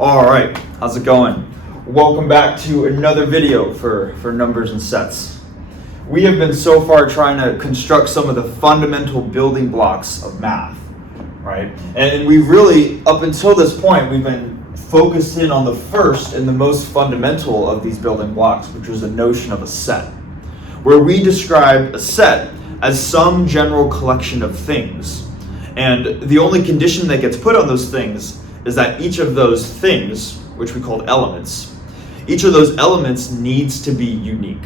All right, how's it going? Welcome back to another video for numbers and sets. We have been so far trying to construct some of the fundamental building blocks of math, right? And we really, up until this point, we've been focused in on the first and the most fundamental of these building blocks, which was the notion of a set, where we describe a set as some general collection of things. And the only condition that gets put on those things is that each of those things, which we called elements, each of those elements needs to be unique.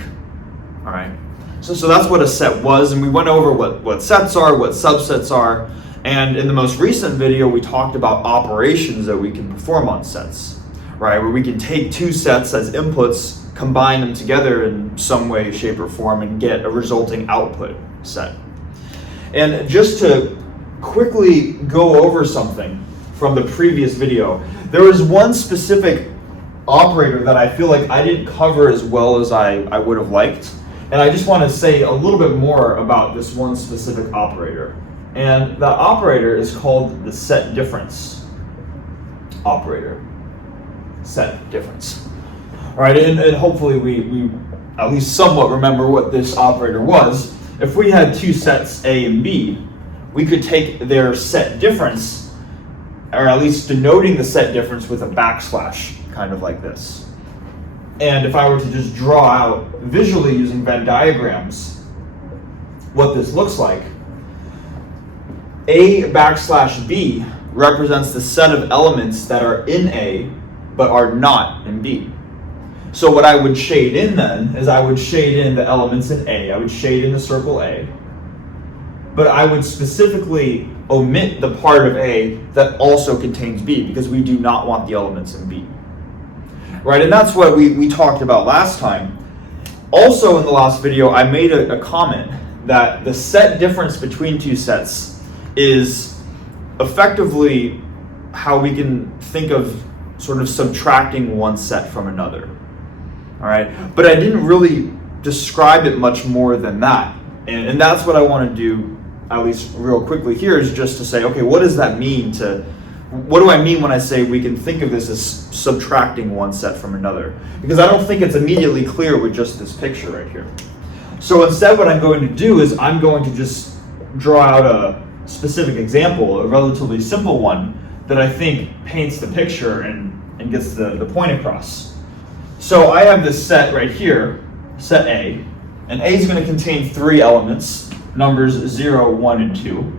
All right. So that's what a set was, and we went over what sets are, what subsets are, and in the most recent video we talked about operations that we can perform on sets, right? Where we can take two sets as inputs, combine them together in some way, shape, or form, and get a resulting output set. And just to quickly go over something from the previous video, there was one specific operator that I feel like I didn't cover as well as I would have liked. And I just want to say a little bit more about this one specific operator. And that operator is called the set difference operator. Set difference. All right, and hopefully we at least somewhat remember what this operator was. If we had two sets A and B, we could take their set difference, or at least denoting the set difference with a backslash, kind of like this. And if I were to just draw out visually using Venn diagrams what this looks like, A backslash B represents the set of elements that are in A but are not in B. So what I would shade in then is I would shade in the elements in A, I would shade in the circle A, but I would specifically omit the part of A that also contains B, because we do not want the elements in B. Right, and that's what we talked about last time. Also in the last video, I made a comment that the set difference between two sets is effectively how we can think of sort of subtracting one set from another. All right, but I didn't really describe it much more than that. And that's what I want to do, at least real quickly here, is just to say, okay, what does that mean what do I mean when I say we can think of this as subtracting one set from another? Because I don't think it's immediately clear with just this picture right here. So instead what I'm going to do is I'm going to just draw out a specific example, a relatively simple one, that I think paints the picture and gets the point across. So I have this set right here, set A, and A is going to contain three elements, numbers 0, 1, and 2.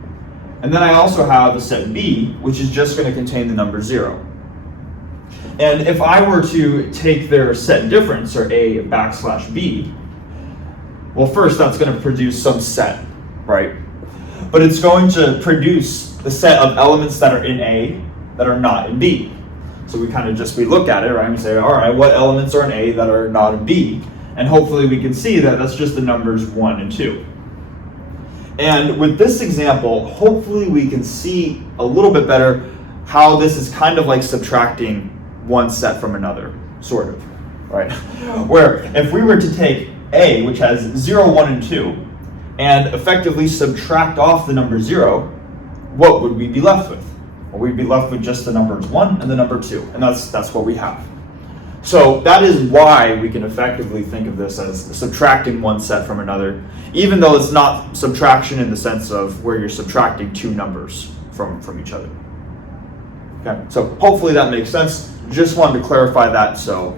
And then I also have the set B, which is just going to contain the number 0. And if I were to take their set difference, or A backslash B, well, first that's going to produce some set, right? But it's going to produce the set of elements that are in A that are not in B. So we kind of we look at it, right, and say, all right, what elements are in A that are not in B? And hopefully we can see that that's just the numbers 1 and 2. And with this example, hopefully we can see a little bit better how this is kind of like subtracting one set from another, sort of, right? Where if we were to take A, which has 0, 1, and 2, and effectively subtract off the number 0, what would we be left with? Well, we'd be left with just the numbers 1 and the number 2, and that's what we have. So that is why we can effectively think of this as subtracting one set from another, even though it's not subtraction in the sense of where you're subtracting two numbers from each other. Okay, so hopefully that makes sense. Just wanted to clarify that. So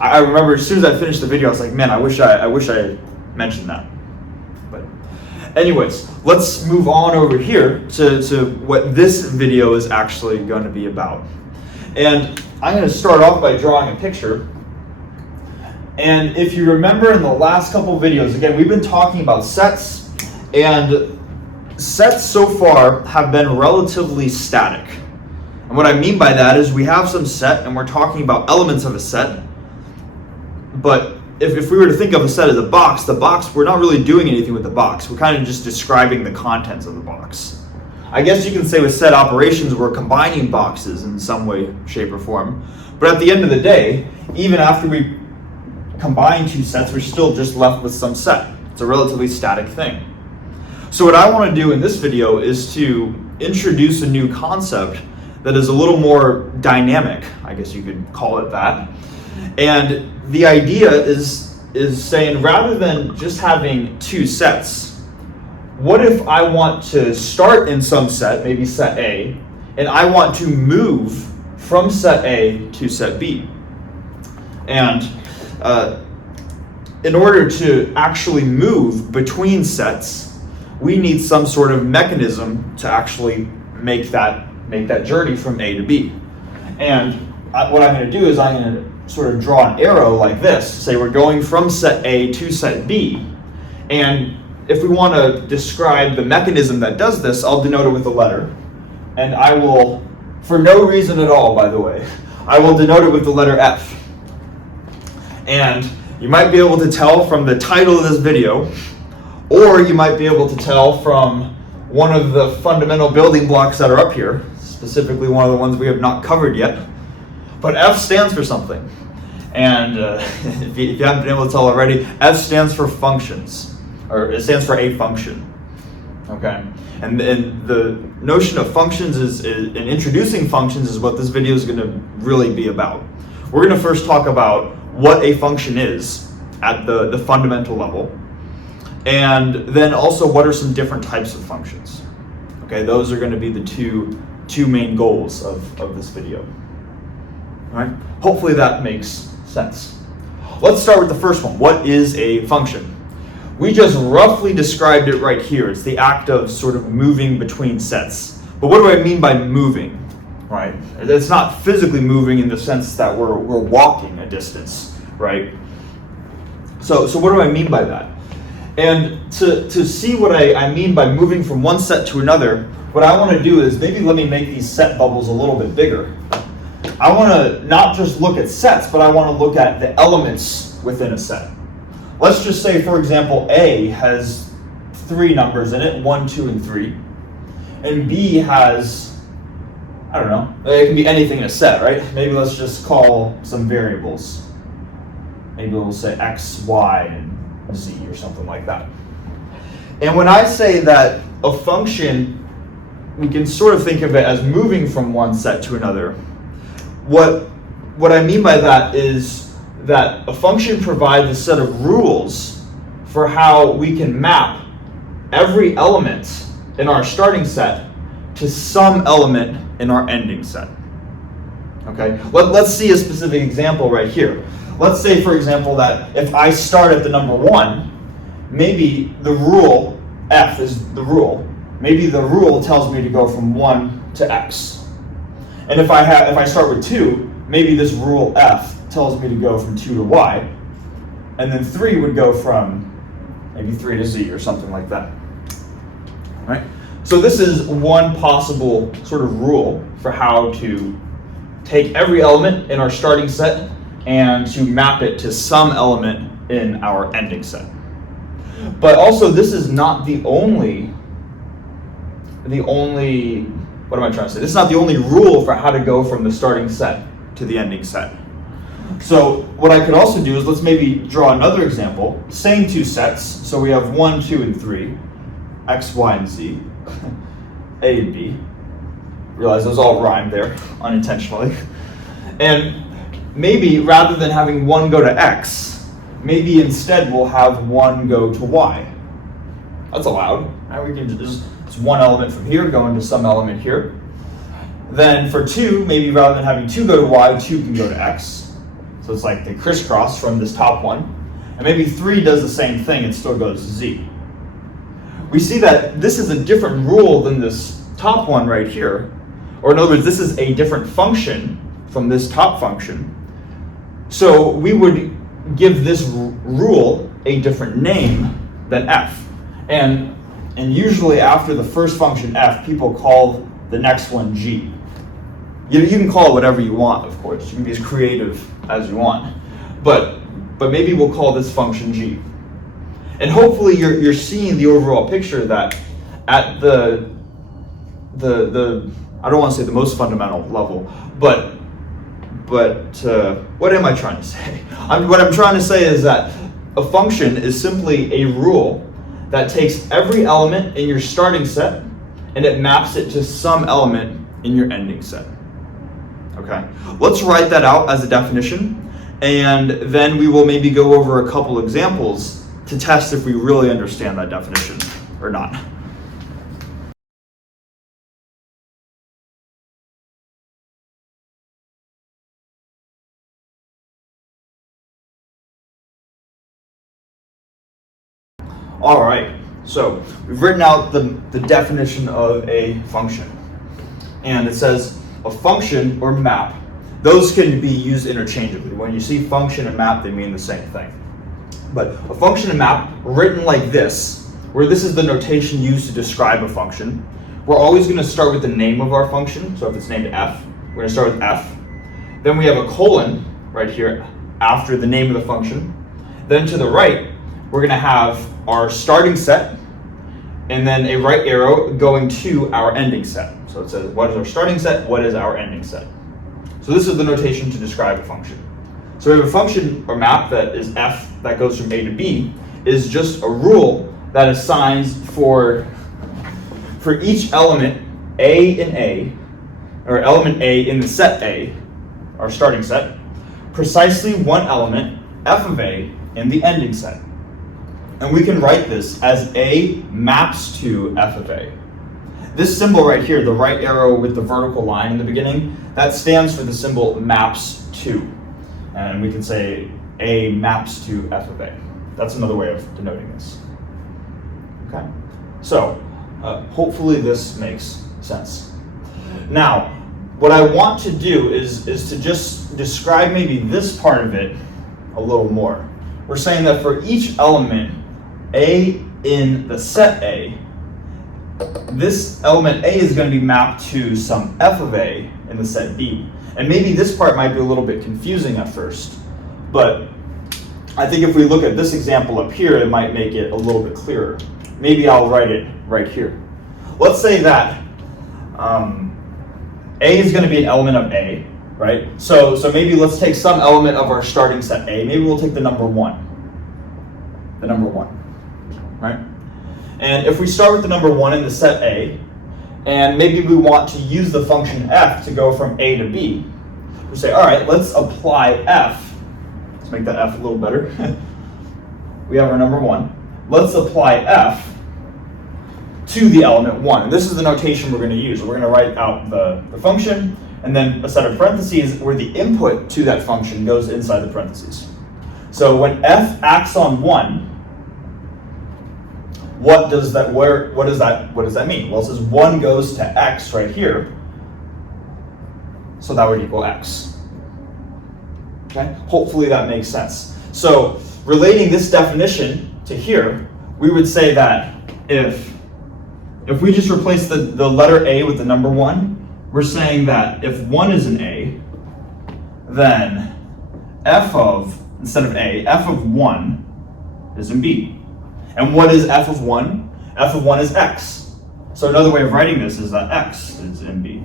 I remember as soon as I finished the video, I was like, man, I wish I had mentioned that. But anyways, let's move on over here to what this video is actually going to be about. And I'm going to start off by drawing a picture. And if you remember in the last couple of videos, again, we've been talking about sets, and sets so far have been relatively static. And what I mean by that is we have some set and we're talking about elements of a set. But if we were to think of a set as a box, the box, we're not really doing anything with the box. We're kind of just describing the contents of the box. I guess you can say with set operations, we're combining boxes in some way, shape, or form. But at the end of the day, even after we combine two sets, we're still just left with some set. It's a relatively static thing. So what I want to do in this video is to introduce a new concept that is a little more dynamic, I guess you could call it that. And the idea is saying, rather than just having two sets, what if I want to start in some set, maybe set A, and I want to move from set A to set B? And in order to actually move between sets, we need some sort of mechanism to actually make that journey from A to B. And what I'm going to do is I'm going to sort of draw an arrow like this. Say we're going from set A to set B. And if we want to describe the mechanism that does this, I'll denote it with a letter. And I will, for no reason at all, by the way, I will denote it with the letter F. And you might be able to tell from the title of this video, or you might be able to tell from one of the fundamental building blocks that are up here, specifically one of the ones we have not covered yet. But F stands for something. And if you haven't been able to tell already, F stands for functions, or it stands for a function. Okay? And the notion of functions and introducing functions is what this video is going to really be about. We're going to first talk about what a function is at the fundamental level, and then also what are some different types of functions. Okay, those are going to be the two main goals of this video. All right, hopefully that makes sense. Let's start with the first one. What is a function? We just roughly described it right here. It's the act of sort of moving between sets. But what do I mean by moving? Right? It's not physically moving in the sense that we're walking a distance, right? So what do I mean by that? And to see what I mean by moving from one set to another, what I want to do is maybe let me make these set bubbles a little bit bigger. I want to not just look at sets, but I want to look at the elements within a set. Let's just say, for example, A has 3 numbers in it, 1, 2, and 3. And B has, I don't know, it can be anything in a set, right? Maybe let's just call some variables. Maybe we'll say X, Y, and Z or something like that. And when I say that a function, we can sort of think of it as moving from one set to another. What I mean by that is that a function provides a set of rules for how we can map every element in our starting set to some element in our ending set. Okay, let's see a specific example right here. Let's say, for example, that if I start at the number 1, maybe the rule, F is the rule, maybe the rule tells me to go from 1 to X. And if I start with 2, maybe this rule F tells me to go from 2 to Y, and then 3 would go from maybe 3 to Z or something like that. Right? So this is one possible sort of rule for how to take every element in our starting set and to map it to some element in our ending set. But also, this is not the only, what am I trying to say? This is not the only rule for how to go from the starting set to the ending set. So what I could also do is, let's maybe draw another example. Same 2 sets. So we have 1, 2, and 3. X, Y, and Z. A and B. Realize those all rhyme there, unintentionally. And maybe rather than having 1 go to X, maybe instead we'll have 1 go to Y. That's allowed. Now we can just one element from here going to some element here. Then for 2, maybe rather than having 2 go to Y, 2 can go to X. So it's like they crisscross from this top one. And maybe 3 does the same thing and still goes to Z. We see that this is a different rule than this top one right here. Or in other words, this is a different function from this top function. So we would give this rule a different name than F. And usually after the first function F, people call the next one G. You can call it whatever you want, of course. You can be as creative as you want. But maybe we'll call this function G. And hopefully you're seeing the overall picture that at the I don't want to say the most fundamental level, but what am I trying to say? What I'm trying to say is that a function is simply a rule that takes every element in your starting set and it maps it to some element in your ending set. Okay, let's write that out as a definition, and then we will maybe go over a couple examples to test if we really understand that definition or not. All right, so we've written out the definition of a function. And it says a function or map. Those can be used interchangeably. When you see function and map, they mean the same thing. But a function and map written like this, where this is the notation used to describe a function, we're always going to start with the name of our function. So if it's named f, we're going to start with f. Then we have a colon right here after the name of the function. Then to the right, we're going to have our starting set, and then a right arrow going to our ending set. So it says, what is our starting set? What is our ending set? So this is the notation to describe a function. So we have a function or map that is f that goes from a to b, is just a rule that assigns for each element a in a, or element a in the set A, our starting set, precisely one element, f of a, in the ending set. And we can write this as a maps to f of a. This symbol right here, the right arrow with the vertical line in the beginning, that stands for the symbol maps to. And we can say a maps to f of a. That's another way of denoting this. Okay, so hopefully this makes sense. Now, what I want to do is to just describe maybe this part of it a little more. We're saying that for each element A in the set A, this element A is going to be mapped to some f of A in the set B. And maybe this part might be a little bit confusing at first, but I think if we look at this example up here, it might make it a little bit clearer. Maybe I'll write it right here. Let's say that A is going to be an element of A, right? So maybe let's take some element of our starting set A. Maybe we'll take the number 1. The number 1, right? And if we start with the number 1 in the set A, and maybe we want to use the function f to go from A to B, we say, all right, let's apply f. Let's make that f a little better. We have our number 1. Let's apply f to the element 1. And this is the notation we're going to use. We're going to write out the function, and then a set of parentheses where the input to that function goes inside the parentheses. So when f acts on 1, what does that mean? Well, it says 1 goes to x right here, so that would equal x. Okay? Hopefully that makes sense. So relating this definition to here, we would say that if we just replace the letter A with the number 1, we're saying that if 1 is an A, then f of, instead of A, f of 1 is in B. And what is f of 1? F of 1 is x. So another way of writing this is that x is in B.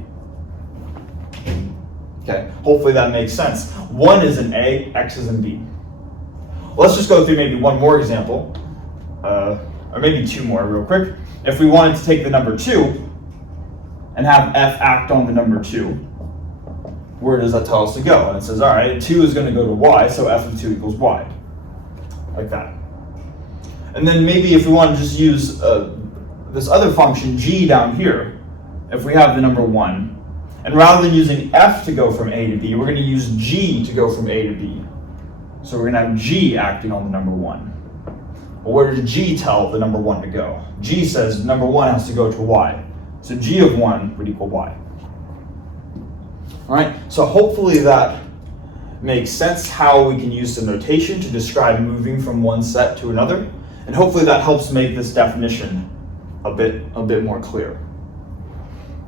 Okay, hopefully that makes sense. 1 is in A, x is in B. Let's just go through maybe one more example, or maybe two more real quick. If we wanted to take the number 2 and have f act on the number 2, where does that tell us to go? And it says, all right, 2 is going to go to y, so f of 2 equals y. Like that. And then maybe if we want to just use this other function, g, down here, if we have the number 1, and rather than using f to go from A to B, we're going to use g to go from A to B. So we're going to have g acting on the number 1. Well, where does g tell the number 1 to go? G says number 1 has to go to y. So g of 1 would equal y. All right, so hopefully that makes sense how we can use the notation to describe moving from one set to another. And hopefully that helps make this definition a bit more clear.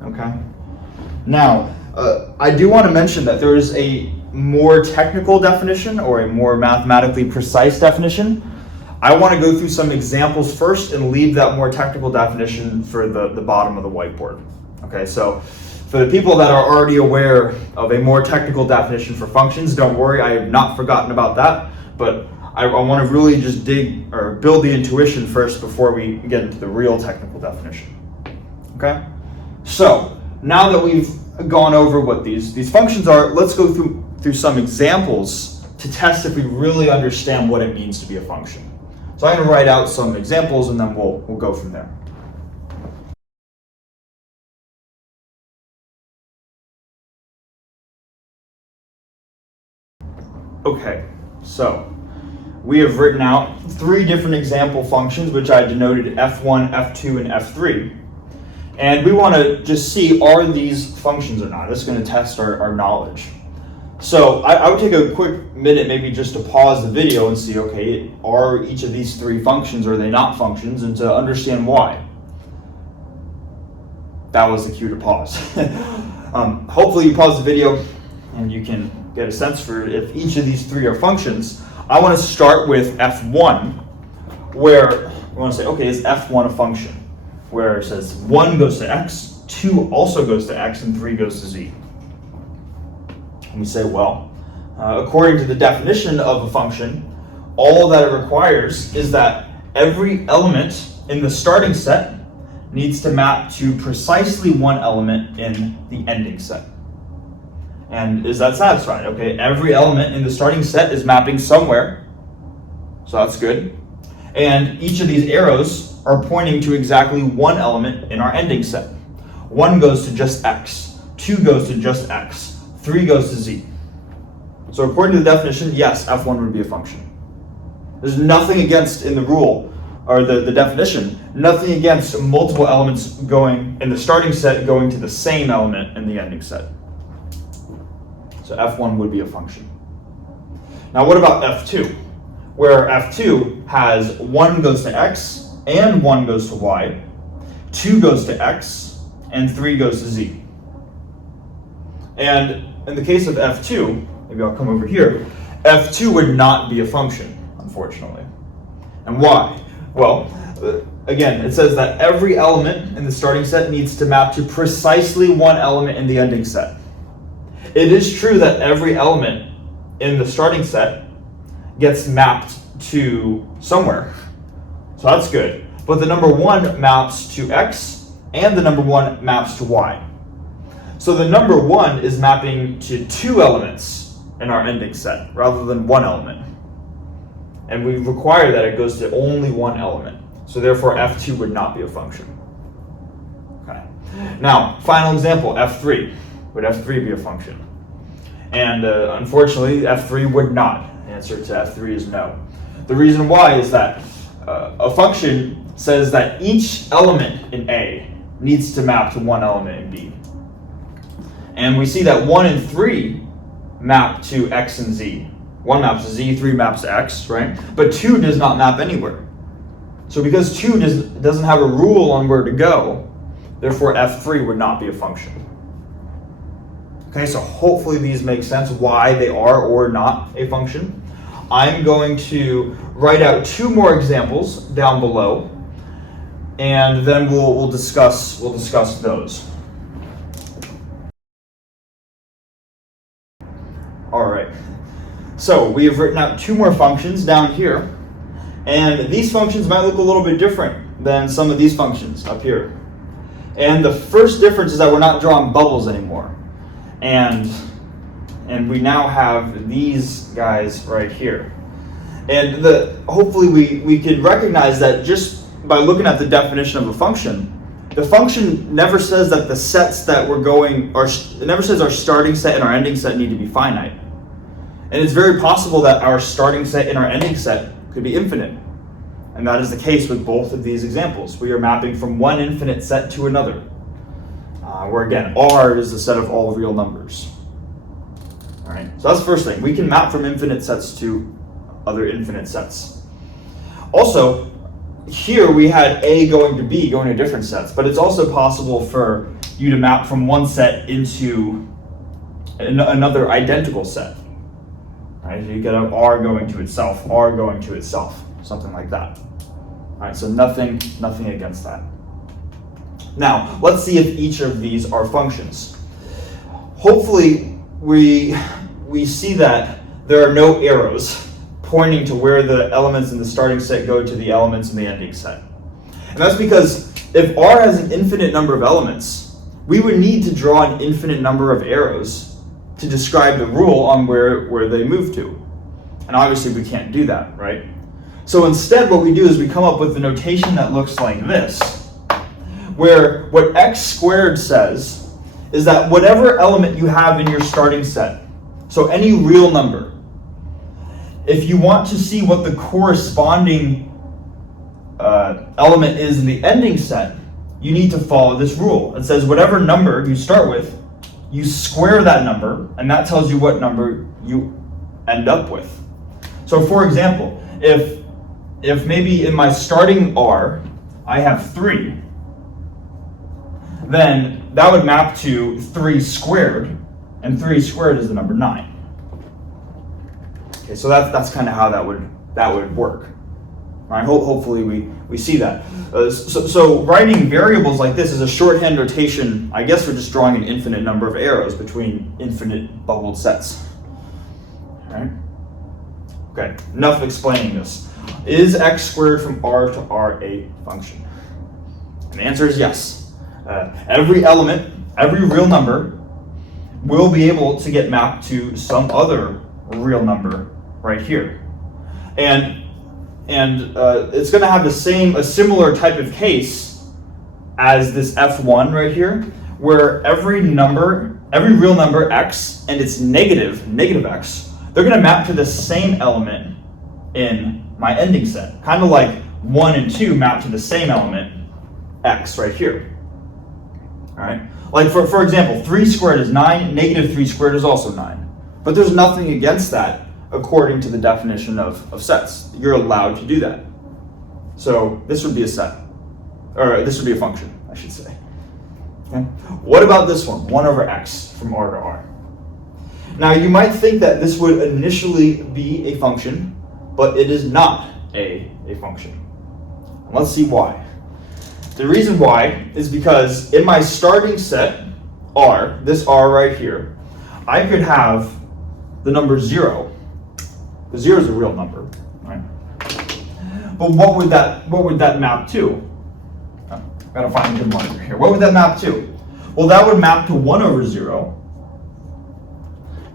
Okay. Now, I do want to mention that there is a more technical definition or a more mathematically precise definition. I want to go through some examples first and leave that more technical definition for the bottom of the whiteboard. Okay, so for the people that are already aware of a more technical definition for functions, don't worry, I have not forgotten about that, but I want to really just build the intuition first before we get into the real technical definition. Okay? So, now that we've gone over what these functions are, let's go through some examples to test if we really understand what it means to be a function. So I'm going to write out some examples and then we'll go from there. Okay, so we have written out 3 different example functions, which I denoted f1, f2, and f3. And we want to just see, are these functions or not? This is going to test our knowledge. So I would take a quick minute maybe just to pause the video and see, okay, are each of these 3 functions, or are they not functions, and to understand why. That was the cue to pause. Hopefully you pause the video and you can get a sense for if each of these 3 are functions. I want to start with f1, where we want to say, okay, is f1 a function? Where it says 1 goes to x, 2 also goes to x, and 3 goes to z. And we say, well, according to the definition of a function, all that it requires is that every element in the starting set needs to map to precisely one element in the ending set. And is that satisfied? Okay, every element in the starting set is mapping somewhere, so that's good. And each of these arrows are pointing to exactly one element in our ending set. 1 goes to just x, 2 goes to just x, 3 goes to z. So according to the definition, yes, f1 would be a function. There's nothing against in the rule, or the definition, nothing against multiple elements going in the starting set going to the same element in the ending set. So f1 would be a function. Now what about f2? Where f2 has 1 goes to x and 1 goes to y, 2 goes to x, and 3 goes to z. And in the case of f2, maybe I'll come over here, f2 would not be a function, unfortunately. And why? Well, again, it says that every element in the starting set needs to map to precisely one element in the ending set. It is true that every element in the starting set gets mapped to somewhere, so that's good. But the number 1 maps to x, and the number 1 maps to y. So the number 1 is mapping to 2 elements in our ending set, rather than 1 element. And we require that it goes to only 1 element. So therefore f2 would not be a function. Okay. Now, final example, f3. Would f3 be a function? And unfortunately, f3 would not. The answer to f3 is no. The reason why is that a function says that each element in A needs to map to one element in B. And we see that 1 and 3 map to x and z. 1 maps to z, 3 maps to x, right? But 2 does not map anywhere. So because 2 doesn't have a rule on where to go, therefore f3 would not be a function. Okay, so hopefully these make sense why they are or not a function. I'm going to write out 2 more examples down below, and then we'll discuss those. All right. So we have written out 2 more functions down here, and these functions might look a little bit different than some of these functions up here. And the first difference is that we're not drawing bubbles anymore. And we now have these guys right here. And hopefully we can recognize that just by looking at the definition of a function, the function never says that the sets that we're going, it never says our starting set and our ending set need to be finite. And it's very possible that our starting set and our ending set could be infinite. And that is the case with both of these examples. We are mapping from one infinite set to another. Where again, R is the set of all real numbers. All right, so that's the first thing. We can map from infinite sets to other infinite sets. Also, here we had A going to B, going to different sets, but it's also possible for you to map from one set into another identical set. Right, so you could have R going to itself, R going to itself, something like that. All right, so nothing against that. Now, let's see if each of these are functions. Hopefully, we see that there are no arrows pointing to where the elements in the starting set go to the elements in the ending set. And that's because if R has an infinite number of elements, we would need to draw an infinite number of arrows to describe the rule on where they move to. And obviously we can't do that, right? So instead what we do is we come up with a notation that looks like this, where what x squared says is that whatever element you have in your starting set, so any real number, if you want to see what the corresponding element is in the ending set, you need to follow this rule. It says whatever number you start with, you square that number, and that tells you what number you end up with. So for example, if maybe in my starting R, I have 3, then that would map to 3 squared, and 3 squared is the number 9. Okay, so that's kind of how that would work. All right, hopefully we see that. So writing variables like this is a shorthand notation. I guess we're just drawing an infinite number of arrows between infinite bubbled sets. All right. Okay, enough explaining this. Is x squared from R to R a function? And the answer is yes. Every element, every real number, will be able to get mapped to some other real number right here. And it's going to have a similar type of case as this f1 right here, where every real number x and its negative x, they're going to map to the same element in my ending set. Kind of like 1 and 2 map to the same element, x, right here. All right. Like for example, 3 squared is 9, negative 3 squared is also 9. But there's nothing against that according to the definition of sets. You're allowed to do that. So this would be a set, or this would be a function, I should say. Okay. What about this one, 1 over x from R to R? Now you might think that this would initially be a function, but it is not a function. And let's see why. The reason why is because in my starting set, R, this R right here, I could have the number 0. The 0 is a real number, right? But what would that map to? Oh, gotta find a good marker here. What would that map to? Well, that would map to 1 over 0.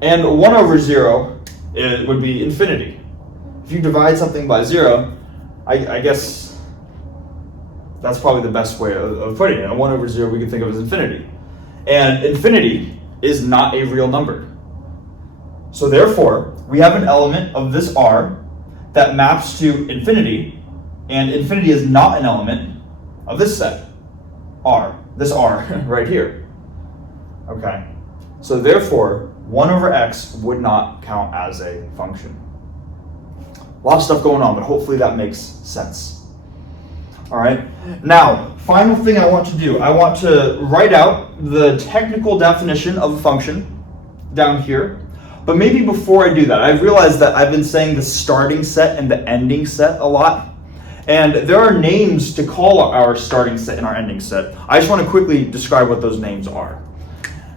And 1 over 0 it would be infinity. If you divide something by 0, I guess that's probably the best way of putting it. And 1 over 0 we can think of as infinity. And infinity is not a real number. So therefore, we have an element of this R that maps to infinity, and infinity is not an element of this set, R, this R right here. Okay, so therefore, 1 over x would not count as a function. A lot of stuff going on, but hopefully that makes sense. All right, now, final thing I want to do, I want to write out the technical definition of a function down here. But maybe before I do that, I've realized that I've been saying the starting set and the ending set a lot. And there are names to call our starting set and our ending set. I just want to quickly describe what those names are.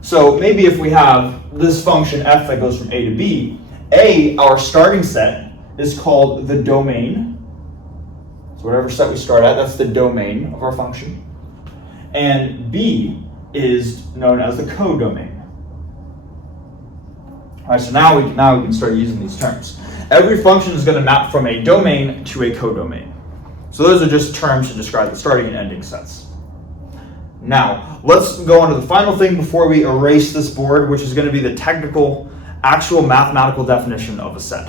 So maybe if we have this function f that goes from a to b, a, our starting set, is called the domain. So whatever set we start at, that's the domain of our function. And b is known as the codomain. All right, so now we can start using these terms. Every function is going to map from a domain to a codomain. So those are just terms to describe the starting and ending sets. Now, let's go on to the final thing before we erase this board, which is going to be the technical, actual mathematical definition of a set.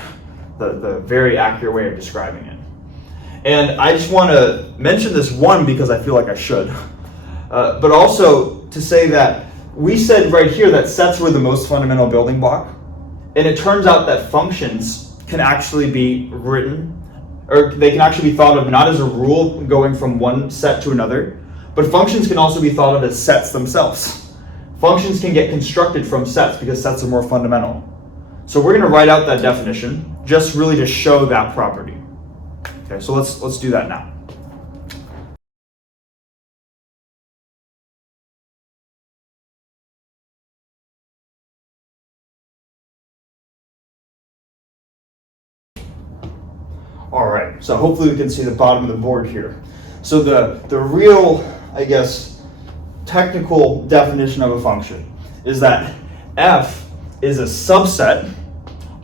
The very accurate way of describing it. And I just want to mention this, one, because I feel like I should, but also to say that we said right here that sets were the most fundamental building block. And it turns out that functions can actually be written, or they can actually be thought of not as a rule going from one set to another, but functions can also be thought of as sets themselves. Functions can get constructed from sets because sets are more fundamental. So we're going to write out that definition just really to show that property. Okay, so let's do that now. All right, so hopefully we can see the bottom of the board here. So the real, I guess, technical definition of a function is that f is a subset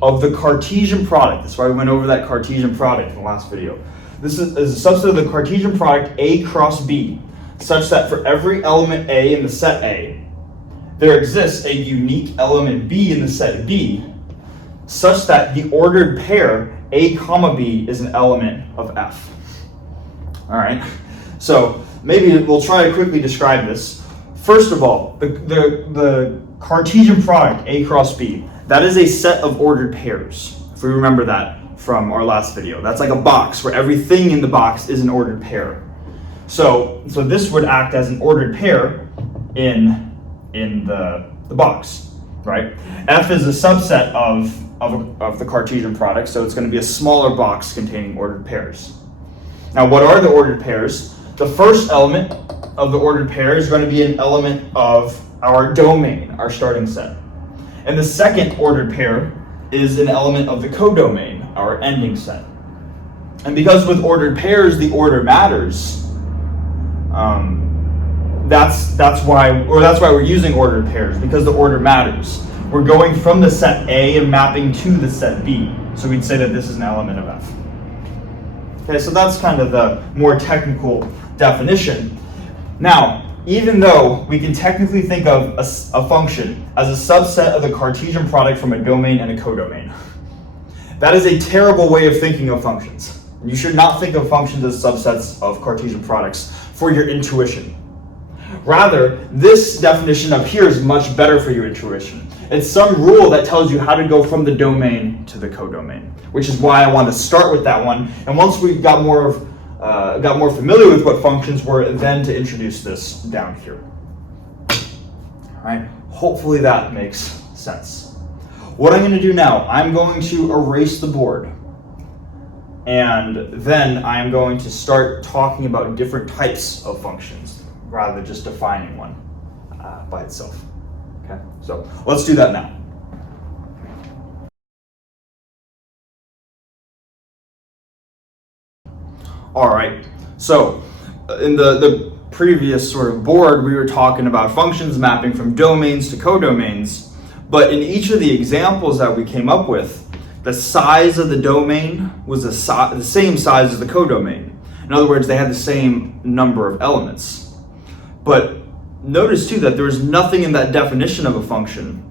of the Cartesian product. That's why we went over that Cartesian product in the last video. This is a subset of the Cartesian product A cross B, such that for every element A in the set A, there exists a unique element B in the set B, such that the ordered pair A comma B is an element of F. All right, so maybe we'll try to quickly describe this. First of all, the Cartesian product A cross B, that is a set of ordered pairs. If we remember that from our last video, that's like a box where everything in the box is an ordered pair. So this would act as an ordered pair in the box, right? F is a subset of the Cartesian product, so it's going to be a smaller box containing ordered pairs. Now, what are the ordered pairs? The first element of the ordered pair is going to be an element of our domain, our starting set. And the second ordered pair is an element of the codomain, our ending set. And because with ordered pairs, the order matters, that's why we're using ordered pairs, because the order matters. We're going from the set A and mapping to the set B. So we'd say that this is an element of F. Okay, so that's kind of the more technical definition. Now, even though we can technically think of a function as a subset of the Cartesian product from a domain and a codomain, that is a terrible way of thinking of functions. You should not think of functions as subsets of Cartesian products for your intuition. Rather, this definition up here is much better for your intuition. It's some rule that tells you how to go from the domain to the codomain, which is why I want to start with that one. And once we got more familiar with what functions were, then to introduce this down here. All right, hopefully that makes sense. What I'm going to do now, I'm going to erase the board. And then I'm going to start talking about different types of functions, rather than just defining one by itself. Okay, so let's do that now. All right, so in the previous sort of board, we were talking about functions mapping from domains to codomains, but in each of the examples that we came up with, the size of the domain was the same size as the codomain. In other words, they had the same number of elements. But notice too that there was nothing in that definition of a function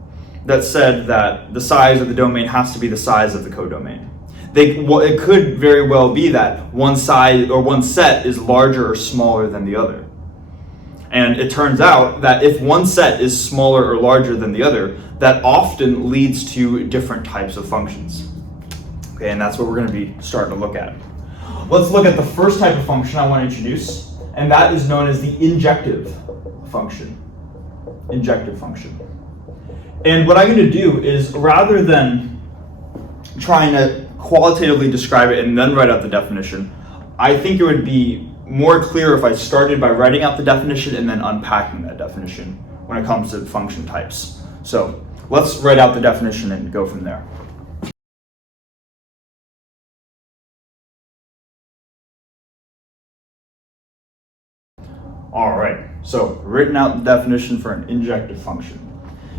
that said that the size of the domain has to be the size of the codomain. It could very well be that one side or one set is larger or smaller than the other. And it turns out that if one set is smaller or larger than the other, that often leads to different types of functions. Okay, and that's what we're going to be starting to look at. Let's look at the first type of function I want to introduce, and that is known as the injective function. Injective function. And what I'm going to do is, rather than trying to qualitatively describe it and then write out the definition, I think it would be more clear if I started by writing out the definition and then unpacking that definition when it comes to function types. So let's write out the definition and go from there. All right, so written out the definition for an injective function.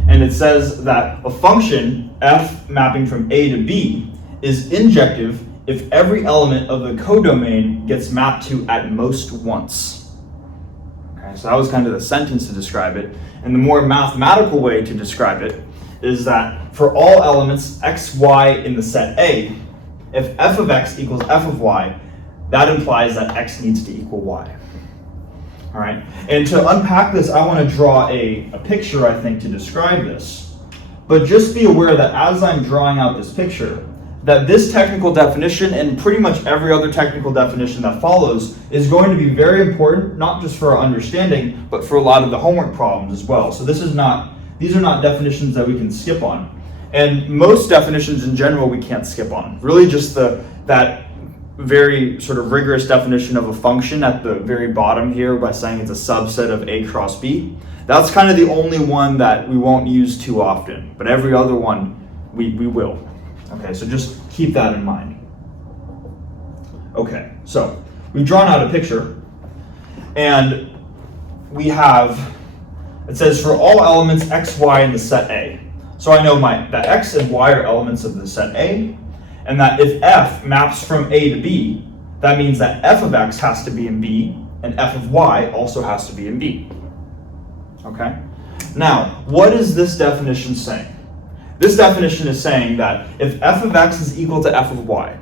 And it says that a function, f mapping from A to B, is injective if every element of the codomain gets mapped to at most once. Okay, so that was kind of the sentence to describe it. And the more mathematical way to describe it is that for all elements x, y in the set A, if f of x equals f of y, that implies that x needs to equal y. All right, and to unpack this, I want to draw a picture, I think, to describe this. But just be aware that as I'm drawing out this picture, that this technical definition and pretty much every other technical definition that follows is going to be very important, not just for our understanding, but for a lot of the homework problems as well. So these are not definitions that we can skip on. And most definitions in general we can't skip on. Really just that very sort of rigorous definition of a function at the very bottom here by saying it's a subset of A cross B. That's kind of the only one that we won't use too often, but every other one we will. Okay, so just keep that in mind. Okay, so we've drawn out a picture, and we have It says for all elements x, y in the set A. So I know that x and y are elements of the set A, and that if f maps from A to B, that means that f of x has to be in B, and f of y also has to be in B. Okay? Now, what is this definition saying? This definition is saying that if f of x is equal to f of y,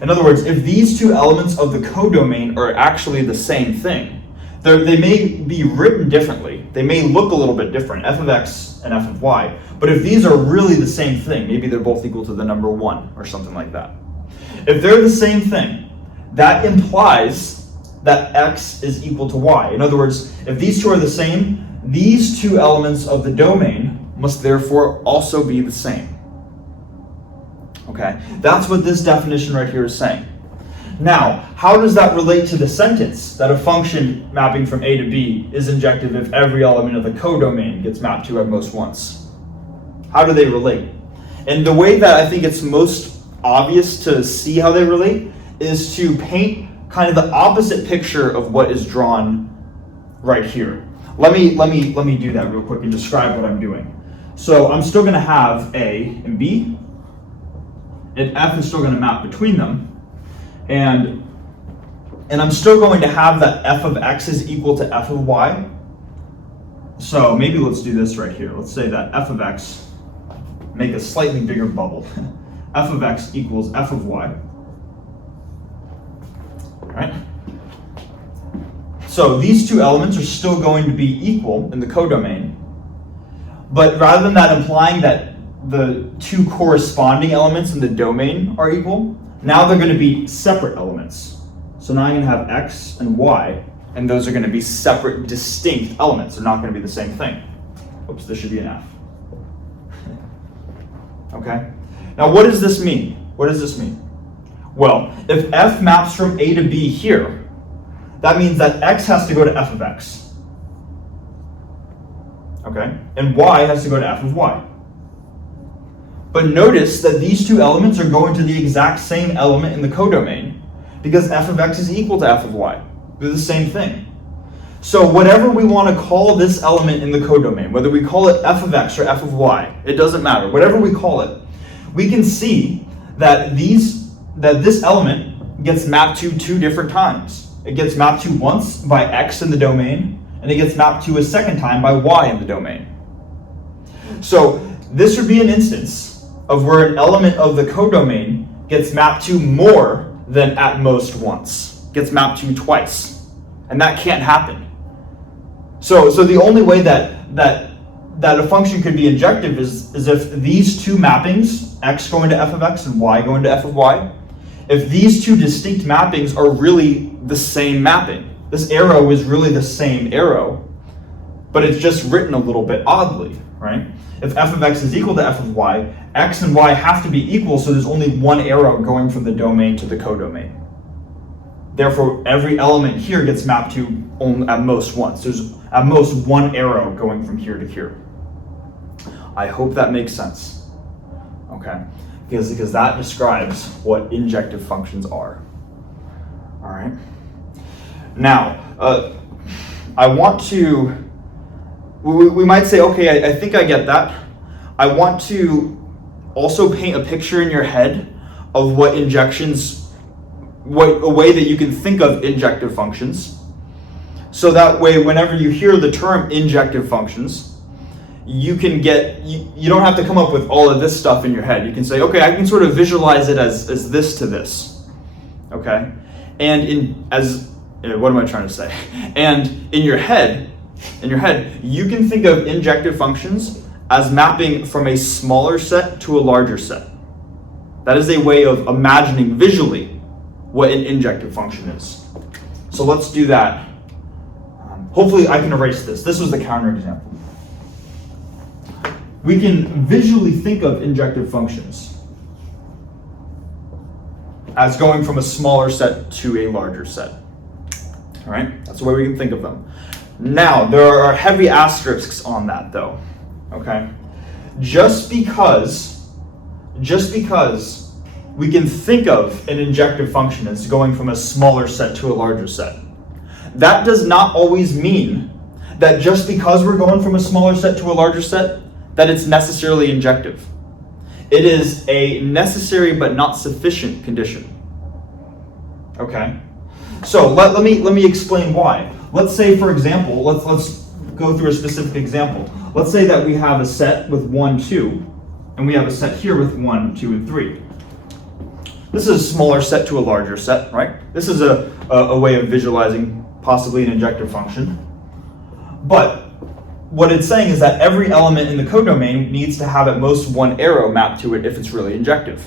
in other words, if these two elements of the codomain are actually the same thing, they may be written differently. They may look a little bit different, f of x and f of y, but if these are really the same thing, maybe they're both equal to the number 1 or something like that. If they're the same thing, that implies that x is equal to y. In other words, if these two are the same, these two elements of the domain must therefore also be the same. Okay, that's what this definition right here is saying. Now, how does that relate to the sentence that a function mapping from A to B is injective if every element of the codomain gets mapped to at most once? How do they relate? And the way that I think it's most obvious to see how they relate is to paint kind of the opposite picture of what is drawn right here. Let me do that real quick and describe what I'm doing. So I'm still going to have A and B, and F is still going to map between them, and I'm still going to have that f of x is equal to f of y. So maybe let's do this right here. Let's say that f of x, make a slightly bigger bubble. F of x equals f of y. All right? So these two elements are still going to be equal in the codomain, but rather than that implying that the two corresponding elements in the domain are equal, now they're going to be separate elements. So now I'm going to have x and y, and those are going to be separate, distinct elements. They're not going to be the same thing. Oops, this should be an f. Okay? Now what does this mean? What does this mean? Well, if f maps from A to B here, that means that x has to go to f of x. Okay? And y has to go to f of y. But notice that these two elements are going to the exact same element in the codomain because f of x is equal to f of y. They're the same thing. So whatever we want to call this element in the codomain, whether we call it f of x or f of y, it doesn't matter. Whatever we call it, we can see that this element gets mapped to two different times. It gets mapped to once by x in the domain, and it gets mapped to a second time by y in the domain. So this would be an instance of where an element of the codomain gets mapped to more than at most once, gets mapped to twice, and that can't happen. So the only way that a function could be injective is if these two mappings, x going to f of x and y going to f of y, if these two distinct mappings are really the same mapping. This arrow is really the same arrow, but it's just written a little bit oddly, right? If f of x is equal to f of y, x and y have to be equal, so there's only one arrow going from the domain to the codomain. Therefore, every element here gets mapped to only at most once. There's at most one arrow going from here to here. I hope that makes sense. Okay, because that describes what injective functions are. All right. Now, I want to. We might say, okay, I think I get that. I want to also paint a picture in your head of what a way that you can think of injective functions. So that way, whenever you hear the term injective functions, you don't have to come up with all of this stuff in your head. You can say, okay, I can sort of visualize it as this to this. Okay? And what am I trying to say? And in your head, you can think of injective functions as mapping from a smaller set to a larger set. That is a way of imagining visually what an injective function is. So let's do that. Hopefully I can erase this. This was the counterexample. We can visually think of injective functions as going from a smaller set to a larger set. All right, that's the way we can think of them. Now, there are heavy asterisks on that though, okay? Just because we can think of an injective function as going from a smaller set to a larger set, that does not always mean that just because we're going from a smaller set to a larger set, that it's necessarily injective. It is a necessary but not sufficient condition. Okay? So let me explain why. Let's say, for example, let's go through a specific example. Let's say that we have a set with 1, 2, and we have a set here with 1, 2, and 3. This is a smaller set to a larger set, right? This is a way of visualizing possibly an injective function. But what it's saying is that every element in the codomain needs to have at most one arrow mapped to it if it's really injective.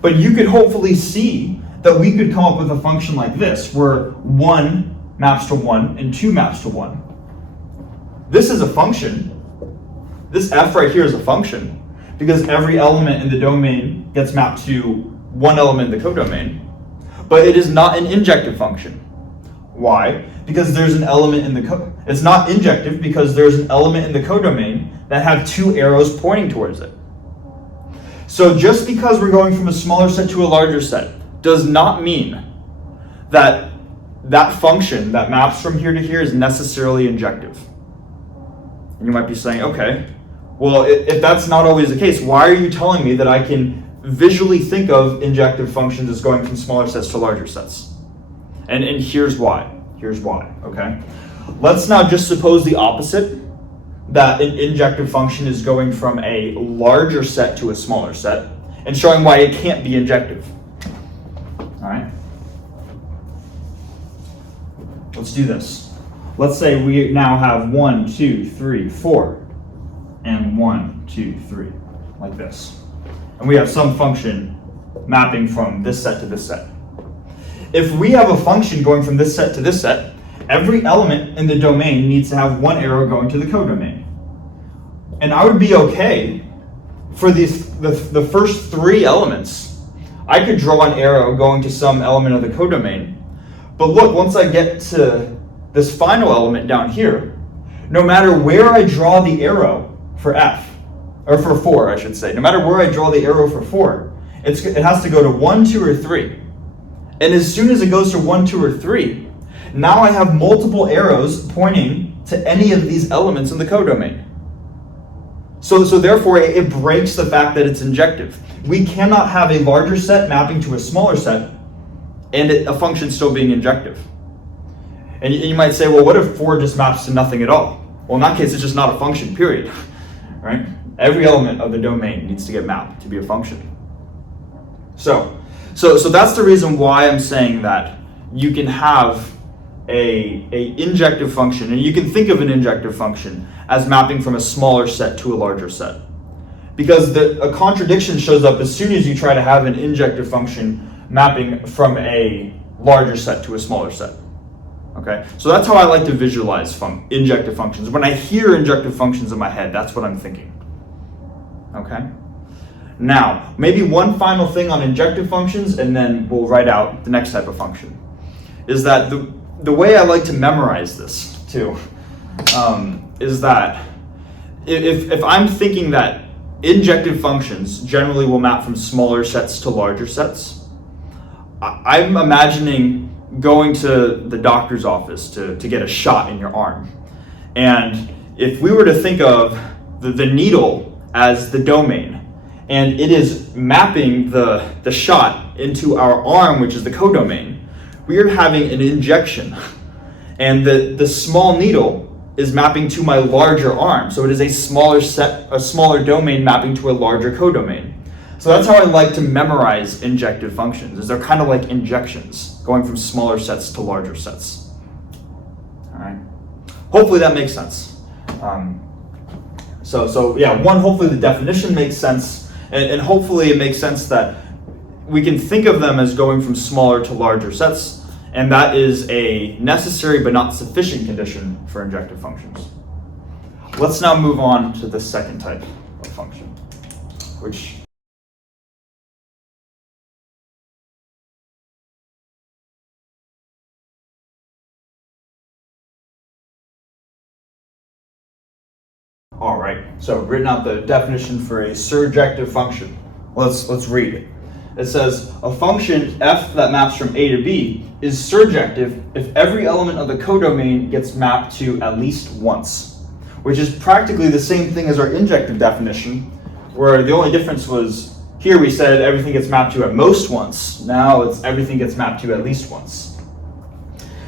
But you could hopefully see that we could come up with a function like this, where 1 maps to 1 and 2 maps to 1. This is a function. This f right here is a function, because every element in the domain gets mapped to one element in the codomain. But it is not an injective function. Why? Because there's an element in the it's not injective because there's an element in the codomain that have 2 arrows pointing towards it. So just because we're going from a smaller set to a larger set does not mean that that function that maps from here to here is necessarily injective. And you might be saying, okay, well, if that's not always the case, why are you telling me that I can visually think of injective functions as going from smaller sets to larger sets? And here's why. Here's why, okay? Let's now just suppose the opposite, that an injective function is going from a larger set to a smaller set, and showing why it can't be injective. All right? Let's do this. Let's say we now have 1, 2, 3, 4, and 1, 2, 3, like this. And we have some function mapping from this set to this set. If we have a function going from this set to this set, every element in the domain needs to have one arrow going to the codomain. And I would be okay for the first 3 elements. I could draw an arrow going to some element of the codomain. But look, once I get to this final element down here, no matter where I draw the arrow for f, or for 4, I should say, no matter where I draw the arrow for 4, it has to go to 1, 2, or 3. And as soon as it goes to 1, 2, or 3, now I have multiple arrows pointing to any of these elements in the codomain. So therefore, it breaks the fact that it's injective. We cannot have a larger set mapping to a smaller set and a function still being injective. And you might say, well, what if 4 just maps to nothing at all? Well, in that case, it's just not a function, period. Right? Every element of the domain needs to get mapped to be a function. So that's the reason why I'm saying that you can have a injective function, and you can think of an injective function as mapping from a smaller set to a larger set. Because a contradiction shows up as soon as you try to have an injective function mapping from a larger set to a smaller set. Okay, so that's how I like to visualize injective functions. When I hear injective functions in my head, that's what I'm thinking. Okay? Now, maybe one final thing on injective functions, and then we'll write out the next type of function, is that the way I like to memorize this, too, is that if I'm thinking that injective functions generally will map from smaller sets to larger sets, I'm imagining going to the doctor's office to get a shot in your arm. And if we were to think of the needle as the domain, and it is mapping the shot into our arm, which is the codomain, we are having an injection. And the small needle is mapping to my larger arm. So it is a smaller domain mapping to a larger codomain. So that's how I like to memorize injective functions, is they're kind of like injections, going from smaller sets to larger sets. All right. Hopefully that makes sense. So yeah, hopefully the definition makes sense, and hopefully it makes sense that we can think of them as going from smaller to larger sets, and that is a necessary but not sufficient condition for injective functions. Let's now move on to the second type of function, which All right, so written out the definition for a surjective function. Let's read it. It says a function f that maps from A to B is surjective if every element of the codomain gets mapped to at least once, which is practically the same thing as our injective definition, where the only difference was here we said everything gets mapped to at most once. Now it's everything gets mapped to at least once.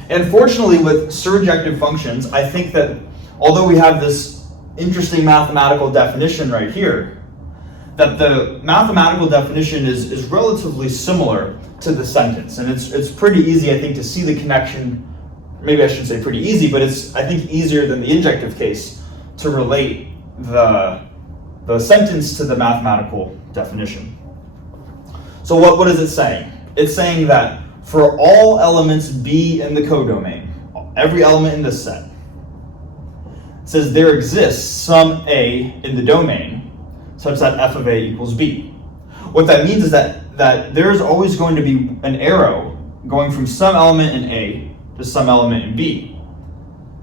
And fortunately with surjective functions, I think that although we have this interesting mathematical definition right here, that the mathematical definition is relatively similar to the sentence. And it's pretty easy, I think, to see the connection. Maybe I shouldn't say pretty easy, but it's, I think, easier than the injective case to relate the sentence to the mathematical definition. So what is it saying? It's saying that for all elements B in the codomain, every element in this set, it says there exists some A in the domain such that f of A equals B. What that means is that there's always going to be an arrow going from some element in A to some element in B.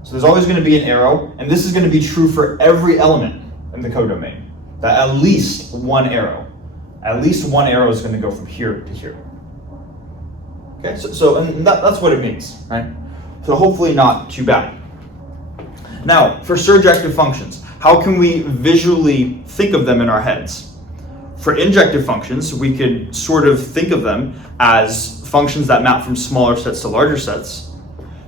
So there's always going to be an arrow, and this is going to be true for every element in the codomain. That at least one arrow is going to go from here to here. Okay, so and that's what it means, right? So hopefully not too bad. Now, for surjective functions, how can we visually think of them in our heads? For injective functions, we could sort of think of them as functions that map from smaller sets to larger sets.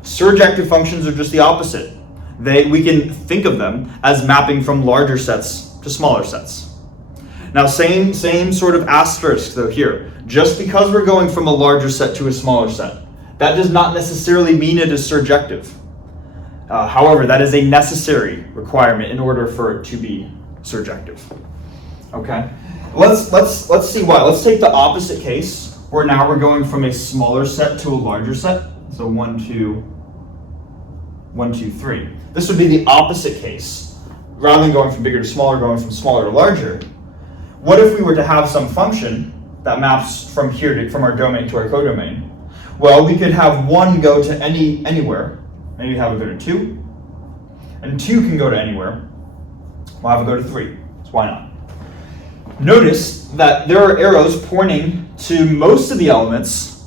Surjective functions are just the opposite. We can think of them as mapping from larger sets to smaller sets. Now, same sort of asterisk though here. Just because we're going from a larger set to a smaller set, that does not necessarily mean it is surjective. However, that is a necessary requirement in order for it to be surjective. Okay, let's see why. Let's take the opposite case, where now we're going from a smaller set to a larger set. So 1, 2, 3. This would be the opposite case. Rather than going from bigger to smaller, going from smaller to larger. What if we were to have some function that maps from here from our domain to our codomain? Well, we could have 1 go to anywhere. Maybe have it go to 2, and 2 can go to anywhere. We'll have it go to 3, so why not? Notice that there are arrows pointing to most of the elements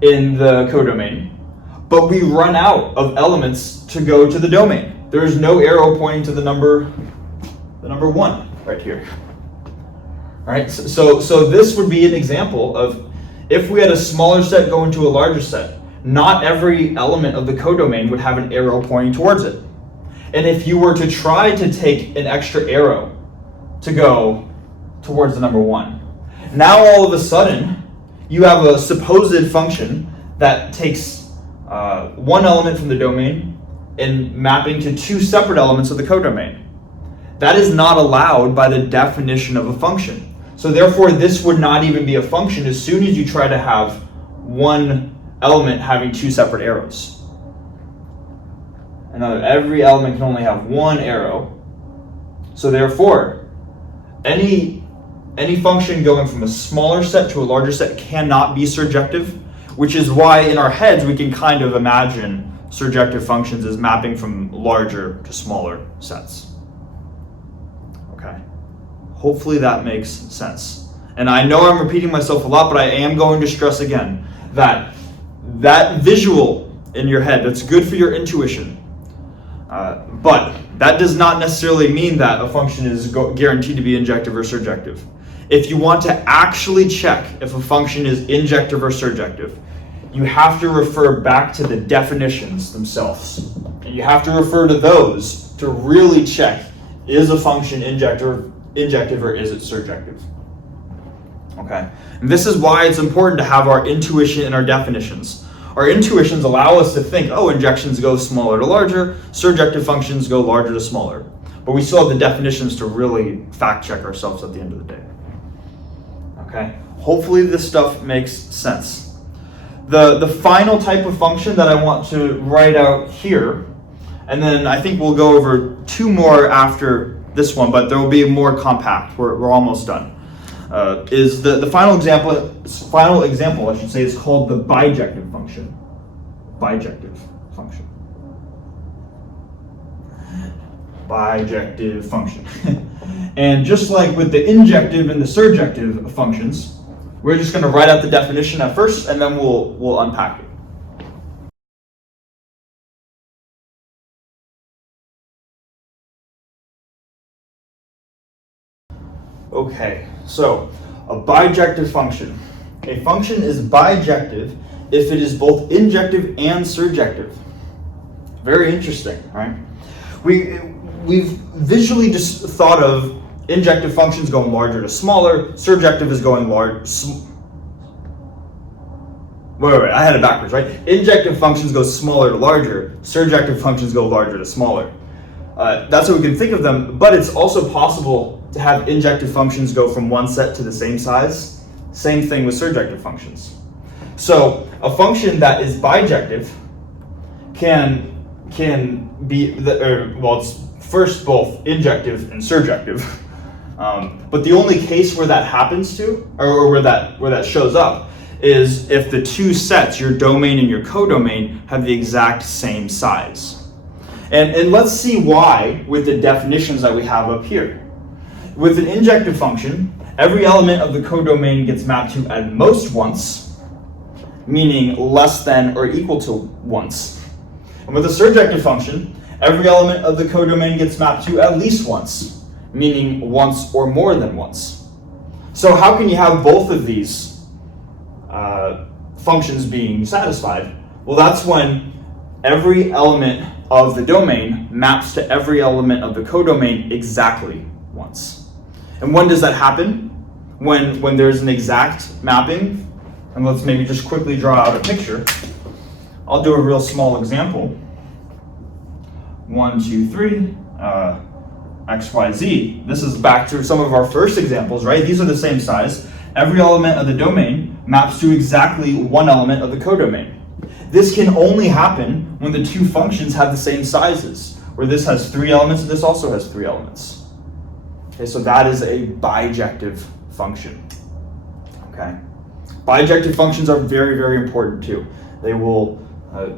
in the codomain, but we run out of elements to go to the domain. There is no arrow pointing to the number 1 right here. All right, so this would be an example of if we had a smaller set go into a larger set, not every element of the codomain would have an arrow pointing towards it. And if you were to try to take an extra arrow to go towards the number 1, now all of a sudden you have a supposed function that takes one element from the domain and mapping to 2 separate elements of the codomain. That is not allowed by the definition of a function. So therefore this would not even be a function as soon as you try to have one element having 2 separate arrows. And every element can only have 1 arrow. So therefore, any function going from a smaller set to a larger set cannot be surjective, which is why in our heads we can kind of imagine surjective functions as mapping from larger to smaller sets. Okay. Hopefully that makes sense. And I know I'm repeating myself a lot, but I am going to stress again that visual in your head, that's good for your intuition. But that does not necessarily mean that a function is guaranteed to be injective or surjective. If you want to actually check if a function is injective or surjective, you have to refer back to the definitions themselves. And you have to refer to those to really check, is a function injective or is it surjective? Okay, and this is why it's important to have our intuition and our definitions. Our intuitions allow us to think, oh, injections go smaller to larger, surjective functions go larger to smaller. But we still have the definitions to really fact check ourselves at the end of the day. Okay, hopefully this stuff makes sense. The final type of function that I want to write out here, and then I think we'll go over 2 more after this one, but there will be more compact. We're almost done. Is the final example, I should say, is called the bijective function. Bijective function. Bijective function. And just like with the injective and the surjective functions, We're just going to write out the definition at first, and then we'll unpack it. Okay, so a bijective function. A function is bijective if it is both injective and surjective. Very interesting, right? We've visually just thought of injective functions going larger to smaller, surjective is going large. Wait, I had it backwards, right? Injective functions go smaller to larger, surjective functions go larger to smaller. That's how we can think of them, but it's also possible to have injective functions go from one set to the same size. Same thing with surjective functions. So a function that is bijective can be, it's first both injective and surjective. But the only case where that happens to, or where that shows up, is if the two sets, your domain and your codomain, have the exact same size. And let's see why with the definitions that we have up here. With an injective function, every element of the codomain gets mapped to at most once, meaning less than or equal to once. And with a surjective function, every element of the codomain gets mapped to at least once, meaning once or more than once. So how can you have both of these functions being satisfied? Well, that's when every element of the domain maps to every element of the codomain exactly once. And when does that happen? When there's an exact mapping. And let's maybe just quickly draw out a picture. I'll do a real small example. 1, 2, 3, X, Y, Z. This is back to some of our first examples, right? These are the same size. Every element of the domain maps to exactly one element of the codomain. This can only happen when the two functions have the same sizes, where this has 3 elements and this also has 3 elements. Okay, so that is a bijective function. Okay, bijective functions are very, very important too. They will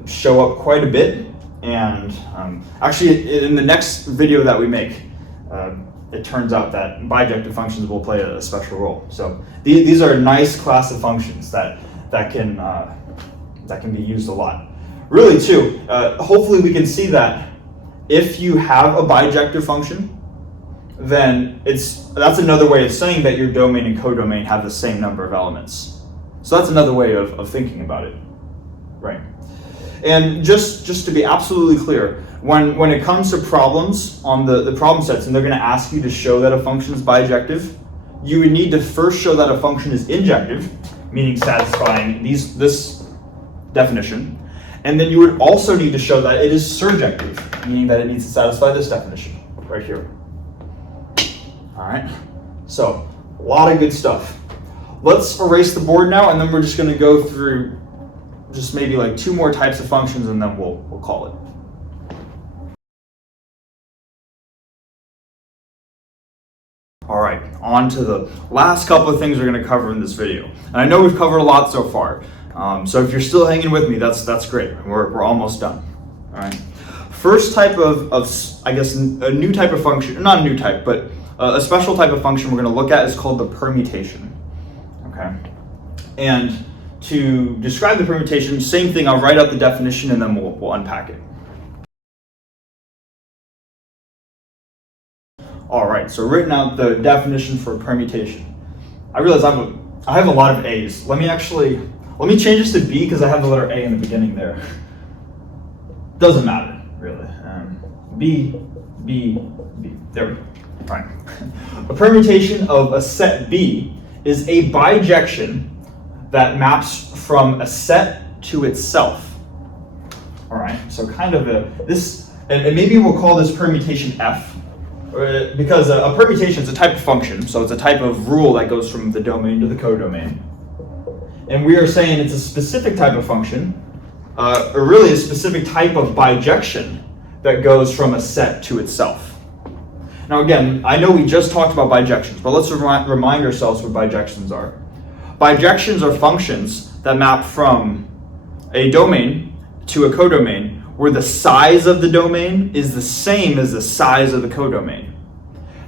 show up quite a bit, and actually in the next video that we make, it turns out that bijective functions will play a special role. So these are a nice class of functions that can be used a lot. Really too, hopefully we can see that if you have a bijective function, then that's another way of saying that your domain and codomain have the same number of elements. So that's another way of thinking about it, right? And just to be absolutely clear, when it comes to problems on the problem sets, and they're going to ask you to show that a function is bijective, you would need to first show that a function is injective, meaning satisfying this definition, and then you would also need to show that it is surjective, meaning that it needs to satisfy this definition right here. All right, so a lot of good stuff. Let's erase the board now, and then we're just going to go through just maybe like 2 more types of functions, and then we'll call it. All right, on to the last couple of things we're going to cover in this video. And I know we've covered a lot so far, so if you're still hanging with me, that's great. We're almost done. All right. First type of I guess a new type of function, not a new type, but a special type of function we're going to look at is called the permutation. Okay, and to describe the permutation, same thing. I'll write out the definition and then we'll unpack it. All right, so written out the definition for permutation. I realize I have a lot of A's. Let me change this to B because I have the letter A in the beginning there. Doesn't matter really. B. There we go. Fine. A permutation of a set B is a bijection that maps from a set to itself. All right, so kind of and maybe we'll call this permutation F, because a permutation is a type of function, so it's a type of rule that goes from the domain to the codomain. And we are saying it's a specific type of function, or really a specific type of bijection that goes from a set to itself. Now again, I know we just talked about bijections, but let's remind ourselves what bijections are. Bijections are functions that map from a domain to a codomain where the size of the domain is the same as the size of the codomain.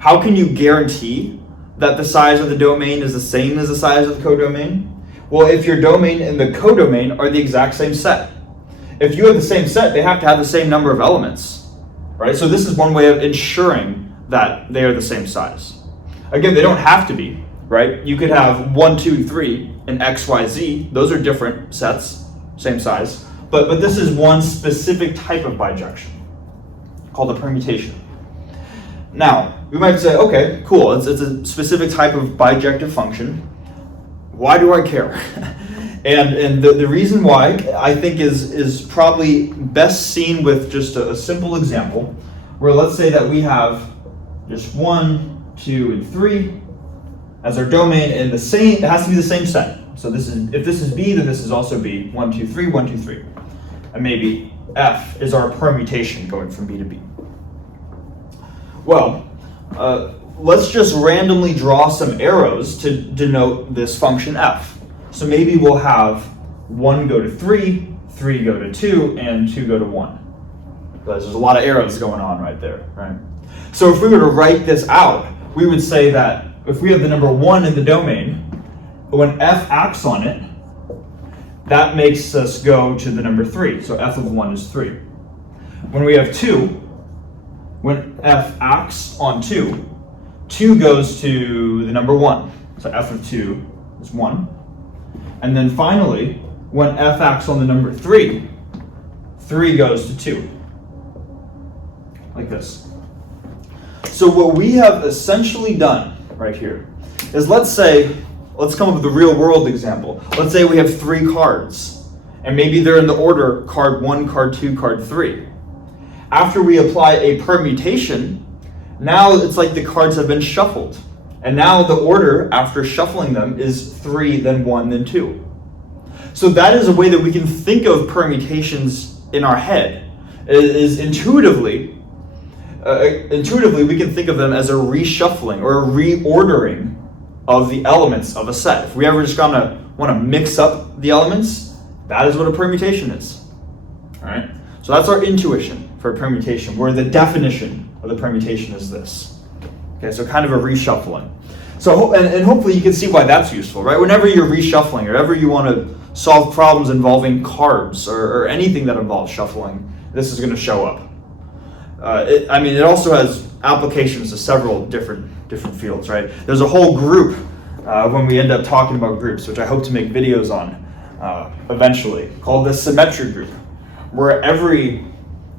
How can you guarantee that the size of the domain is the same as the size of the codomain? Well, if your domain and the codomain are the exact same set. If you have the same set, they have to have the same number of elements, right? So this is one way of ensuring that they are the same size. Again, they don't have to be, right? You could have 1, 2, 3 and X, Y, Z. Those are different sets, same size. But this is one specific type of bijection called a permutation. Now, we might say, okay, cool, it's a specific type of bijective function. Why do I care? and the reason why, I think, is probably best seen with just a simple example, where let's say that we have just 1, 2, and 3 as our domain, and the same, it has to be the same set. So this is, if this is B, then this is also B. 1, 2, 3, 1, 2, 3. And maybe F is our permutation going from B to B. Well, let's just randomly draw some arrows to denote this function F. So maybe we'll have 1 go to 3, 3 go to 2, and 2 go to 1. Because there's a lot of arrows going on right there, right? So if we were to write this out, we would say that if we have the number 1 in the domain, when F acts on it, that makes us go to the number 3. So F of 1 is 3. When we have 2, when F acts on 2, 2 goes to the number 1. So F of 2 is 1. And then finally, when F acts on the number 3, 3 goes to 2. Like this. So what we have essentially done right here is, let's come up with a real world example. Let's say we have 3 cards, and maybe they're in the order card 1, card 2, card 3. After we apply a permutation, now it's like the cards have been shuffled. And now the order after shuffling them is 3, then 1, then 2. So that is a way that we can think of permutations in our head. Is intuitively we can think of them as a reshuffling or a reordering of the elements of a set. If we ever just want to mix up the elements, that is what a permutation is. All right. So that's our intuition for a permutation, where the definition of the permutation is this. Okay, so kind of a reshuffling. So and hopefully you can see why that's useful, right? Whenever you're reshuffling, or whenever you want to solve problems involving cards or anything that involves shuffling, this is going to show up. It also has applications to several different fields, right? There's a whole group when we end up talking about groups, which I hope to make videos on eventually, called the symmetric group, where every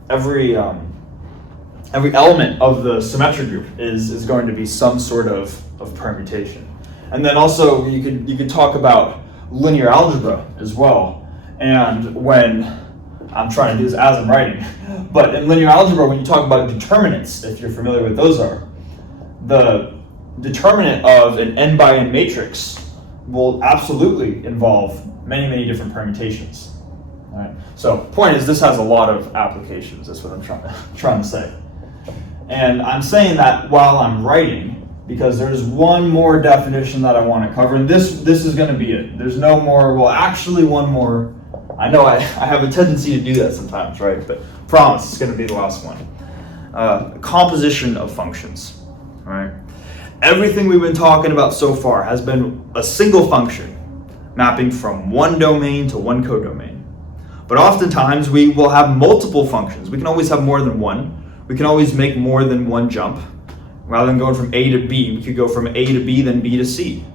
element of the symmetric group is going to be some sort of permutation. And then also you could talk about linear algebra as well. And when I'm trying to do this as I'm writing, but in linear algebra, when you talk about determinants, if you're familiar with those are, the determinant of an n by n matrix will absolutely involve many, many different permutations. All right. So point is, this has a lot of applications. That's what I'm trying to say. And I'm saying that while I'm writing, because there's one more definition that I want to cover, and this is going to be it. There's no more, well, actually one more. I know I have a tendency to do that sometimes, right? But promise, it's going to be the last one. Composition of functions, all right? Everything we've been talking about so far has been a single function mapping from one domain to one codomain. But oftentimes we will have multiple functions. We can always have more than one. We can always make more than one jump. Rather than going from A to B, we could go from A to B, then B to C.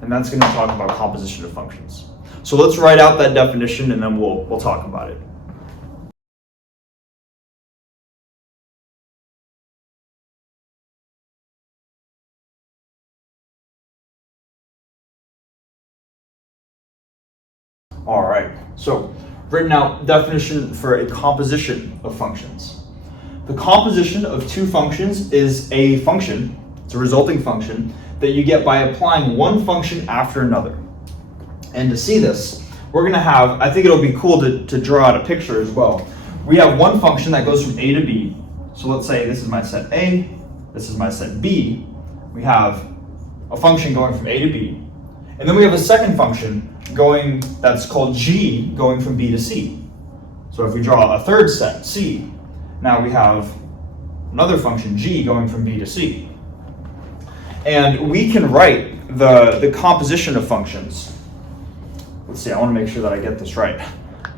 And that's going to talk about composition of functions. So let's write out that definition, and then we'll talk about it. All right, so written out definition for a composition of functions. The composition of two functions is a function, it's a resulting function, that you get by applying one function after another. And to see this, we're going to have, I think it'll be cool to draw out a picture as well. We have one function that goes from A to B. So let's say this is my set A, this is my set B. We have a function going from A to B. And then we have a second function that's called G, going from B to C. So if we draw a third set, C, now we have another function, G, going from B to C. And we can write the composition of functions. Let's see, I want to make sure that I get this right,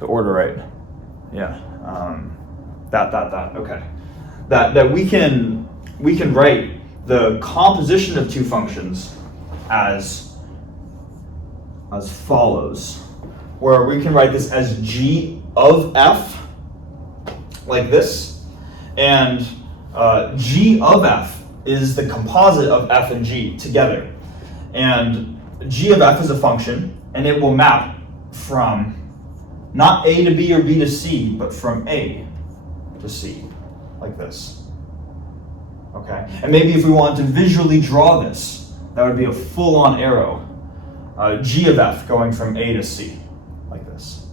the order right. Yeah, okay. That we can write the composition of two functions as follows, where we can write this as g of f, like this, and g of f is the composite of f and g together. And g of f is a function, and it will map from not a to b or b to c, but from a to c, like this. Okay, and maybe if we wanted to visually draw this, that would be a full-on arrow. G of f going from a to c, like this.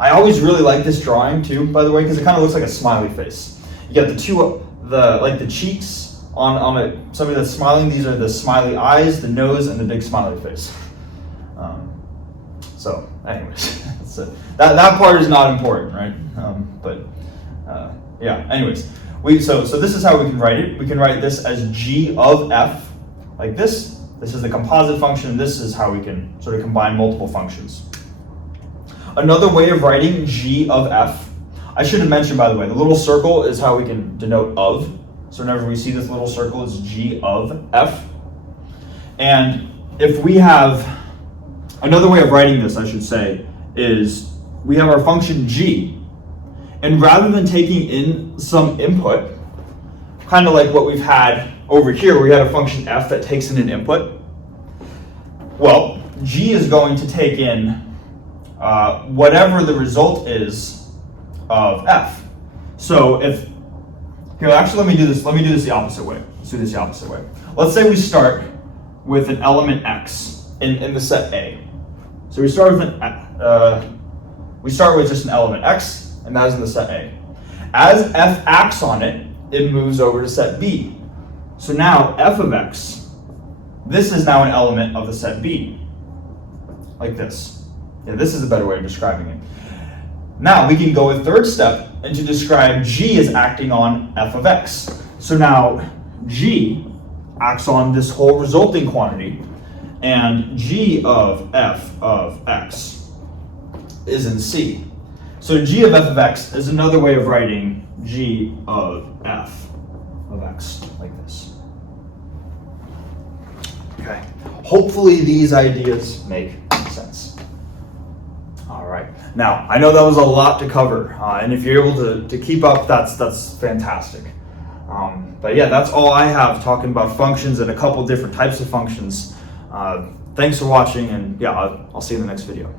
I always really like this drawing too, by the way, because it kind of looks like a smiley face. You get the cheeks on somebody that's smiling. These are the smiley eyes, the nose, and the big smiley face. So, anyways, that's it. That part is not important, right? Yeah. Anyways, so this is how we can write it. We can write this as g of f, like this. This is the composite function. This is how we can sort of combine multiple functions. Another way of writing g of f, I should have mentioned, by the way, the little circle is how we can denote of. So whenever we see this little circle, it's g of f. And if we have, another way of writing this, I should say, is we have our function g, and rather than taking in some input, kind of like what we've had over here, we had a function f that takes in an input. Well, g is going to take in whatever the result is of f. So if, here, actually, let me do this the opposite way. Let's do this the opposite way. Let's say we start with an element x in the set A. So we start with just an element x, and that is in the set A. As f acts on it, it moves over to set B. So now f of x, this is now an element of the set B, like this. Yeah, this is a better way of describing it. Now we can go a third step and to describe g as acting on f of x. So now g acts on this whole resulting quantity, and g of f of x is in C. So g of f of x is another way of writing g of f of x, like this. Okay, hopefully these ideas make sense. All right, now I know that was a lot to cover, and if you're able to keep up, that's fantastic. But yeah, that's all I have talking about functions and a couple different types of functions. Thanks for watching, and yeah, I'll see you in the next video.